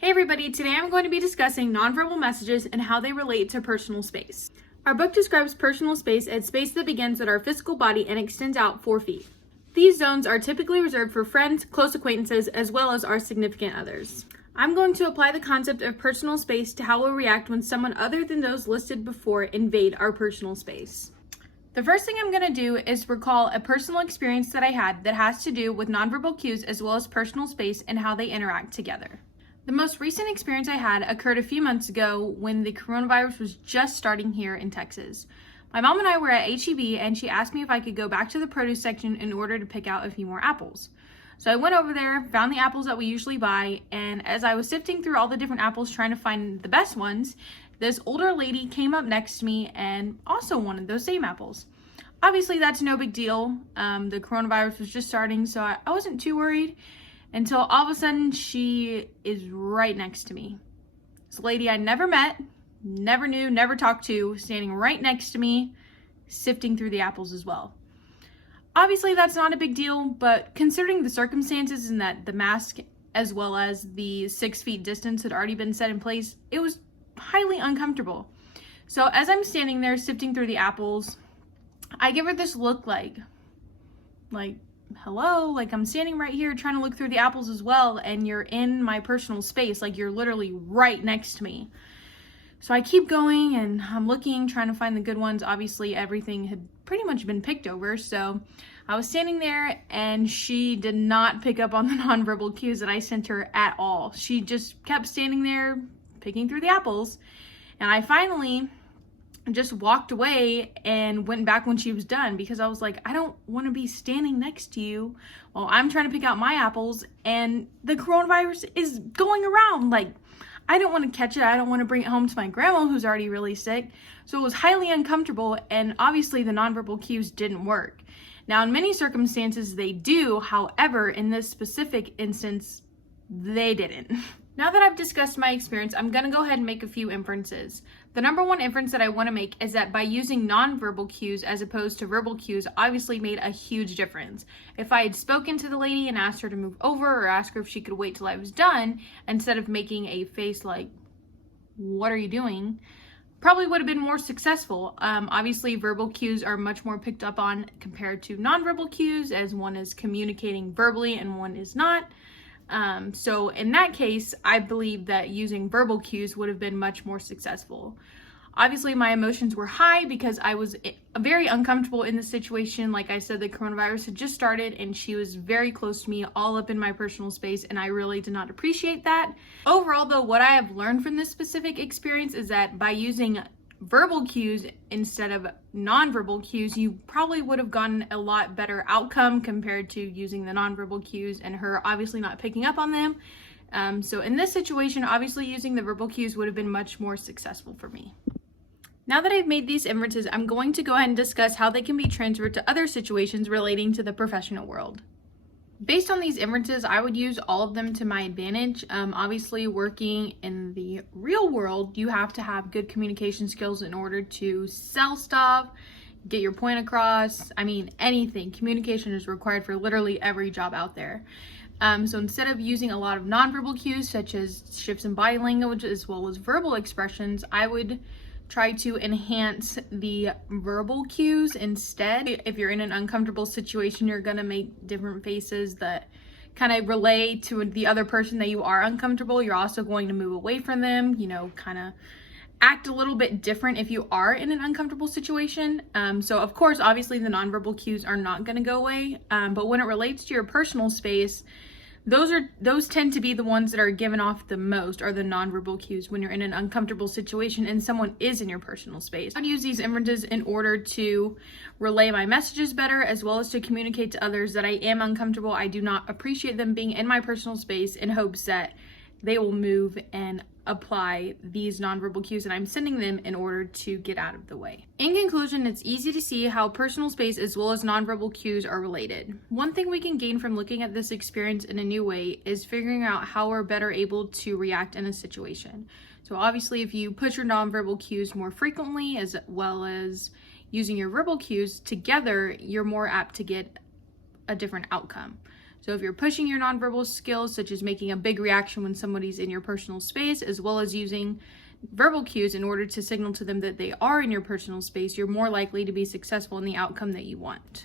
Hey everybody, today I'm going to be discussing nonverbal messages and how they relate to personal space. Our book describes personal space as space that begins at our physical body and extends out 4 feet. These zones are typically reserved for friends, close acquaintances, as well as our significant others. I'm going to apply the concept of personal space to how we'll react when someone other than those listed before invade our personal space. The first thing I'm going to do is recall a personal experience that I had that has to do with nonverbal cues as well as personal space and how they interact together. The most recent experience I had occurred a few months ago when the coronavirus was just starting here in Texas. My mom and I were at H-E-B and she asked me if I could go back to the produce section in order to pick out a few more apples. So I went over there, found the apples that we usually buy, and as I was sifting through all the different apples trying to find the best ones, this older lady came up next to me and also wanted those same apples. Obviously that's no big deal. The coronavirus was just starting, so I wasn't too worried. Until all of a sudden, she is right next to me. This lady I never met, never knew, never talked to, standing right next to me, sifting through the apples as well. Obviously, that's not a big deal, but considering the circumstances and that the mask as well as the 6 feet distance had already been set in place, it was highly uncomfortable. So as I'm standing there sifting through the apples, I give her this look like, hello, like I'm standing right here trying to look through the apples as well, and you're in my personal space, like you're literally right next to me. So I keep going and I'm looking, trying to find the good ones. Obviously everything had pretty much been picked over, so I was standing there and she did not pick up on the nonverbal cues that I sent her at all. She just kept standing there picking through the apples, and I finally just walked away and went back when she was done because I was like, I don't want to be standing next to you while I'm trying to pick out my apples and the coronavirus is going around. Like, I don't want to catch it. I don't want to bring it home to my grandma who's already really sick. So it was highly uncomfortable, and obviously the nonverbal cues didn't work. Now, in many circumstances they do. However, in this specific instance, they didn't. Now that I've discussed my experience, I'm going to go ahead and make a few inferences. The number one inference that I want to make is that by using nonverbal cues as opposed to verbal cues obviously made a huge difference. If I had spoken to the lady and asked her to move over or asked her if she could wait till I was done, instead of making a face like, what are you doing? Probably would have been more successful. Obviously, verbal cues are much more picked up on compared to nonverbal cues, as one is communicating verbally and one is not. So in that case, I believe that using verbal cues would have been much more successful. Obviously, my emotions were high because I was very uncomfortable in the situation. Like I said, the coronavirus had just started and she was very close to me, all up in my personal space, and I really did not appreciate that. Overall, though, what I have learned from this specific experience is that by using verbal cues instead of nonverbal cues, you probably would have gotten a lot better outcome compared to using the nonverbal cues and her obviously not picking up on them. So in this situation, obviously using the verbal cues would have been much more successful for me. Now that I've made these inferences, I'm going to go ahead and discuss how they can be transferred to other situations relating to the professional world. Based on these inferences, I would use all of them to my advantage. Obviously, working in the real world, you have to have good communication skills in order to sell stuff, get your point across. I mean, anything. Communication is required for literally every job out there. So instead of using a lot of nonverbal cues, such as shifts in body language as well as verbal expressions, I would try to enhance the verbal cues instead. If you're in an uncomfortable situation, you're gonna make different faces that kind of relay to the other person that you are uncomfortable. You're also going to move away from them, kind of act a little bit different if you are in an uncomfortable situation. So of course, obviously the nonverbal cues are not gonna go away, but when it relates to your personal space, those tend to be the ones that are given off the most, are the nonverbal cues when you're in an uncomfortable situation and someone is in your personal space. I'd use these inferences in order to relay my messages better, as well as to communicate to others that I am uncomfortable. I do not appreciate them being in my personal space, in hopes that they will move and apply these nonverbal cues and I'm sending them in order to get out of the way. In conclusion, it's easy to see how personal space as well as nonverbal cues are related. One thing we can gain from looking at this experience in a new way is figuring out how we're better able to react in a situation. So obviously, if you put your nonverbal cues more frequently as well as using your verbal cues together, you're more apt to get a different outcome. So if you're pushing your nonverbal skills, such as making a big reaction when somebody's in your personal space, as well as using verbal cues in order to signal to them that they are in your personal space, you're more likely to be successful in the outcome that you want.